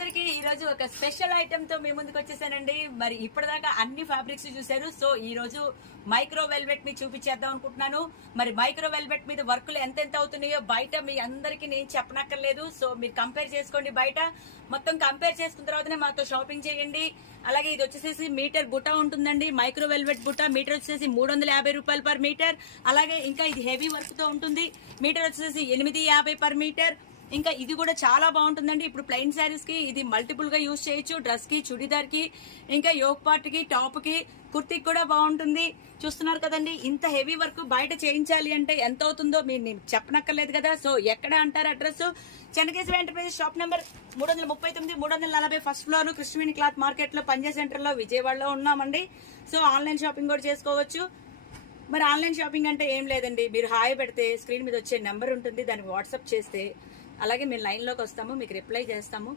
అందరికి ఈ రోజు ఒక స్పెషల్ ఐటమ్ తో మీ ముందుకు వచ్చేసానండి. మరి ఇప్పటిదాకా అన్ని ఫ్యాబ్రిక్స్ చూసారు. సో ఈ రోజు మైక్రో వెల్వెట్ ని చూపించేద్దాం అనుకుంటున్నాను. మరి మైక్రో వెల్వెట్ మీద వర్కులు ఎంత అవుతున్నాయో బయట మీ అందరికి నేను చెప్పనక్కర్లేదు. సో మీరు కంపేర్ చేసుకోండి, బయట మొత్తం కంపేర్ చేసుకున్న తర్వాతనే మాతో షాపింగ్ చేయండి. అలాగే ఇది వచ్చేసి మీటర్ బుటా ఉంటుందండి. మైక్రో వెల్వెట్ బుటా మీటర్ వచ్చేసి 350 రూపాయలు పర్ మీటర్. అలాగే ఇంకా ఇది హెవీ వర్క్ తో ఉంటుంది. మీటర్ వచ్చేసి 850 పర్ మీటర్. ఇంకా ఇది కూడా చాలా బాగుంటుందండి. ఇప్పుడు ప్లెయిన్ శారీస్ కి ఇది మల్టిపుల్ గా యూజ్ చేయొచ్చు. డ్రెస్ కి, చుడిదార్ కి, ఇంకా యోగ్ పార్ట్ కి, టాప్ కి, కుర్తీకి కూడా బాగుంటుంది. చూస్తున్నారు కదండి, ఇంత హెవీ వర్క్ బయట చేయించాలి అంటే ఎంత అవుతుందో మీరు నేను చెప్పనక్కర్లేదు కదా. సో ఎక్కడ అంటారు address? Chennakeswara enterprises shop number 339, 340 first floor Krishnaveni cloth market లో, పంజా సెంటర్ లో, విజయవాడలో ఉన్నామండి. సో ఆన్లైన్ షాపింగ్ కూడా చేసుకోవచ్చు. మరి ఆన్లైన్ షాపింగ్ అంటే ఏం లేదండి, మీరు హాయ్ పెడితే స్క్రీన్ మీద వచ్చే నెంబర్ ఉంటుంది, దానికి వాట్సాప్ చేస్తే అలాగే మేము లైన్ లోకి వస్తాము, మీకు రిప్లై చేస్తాము.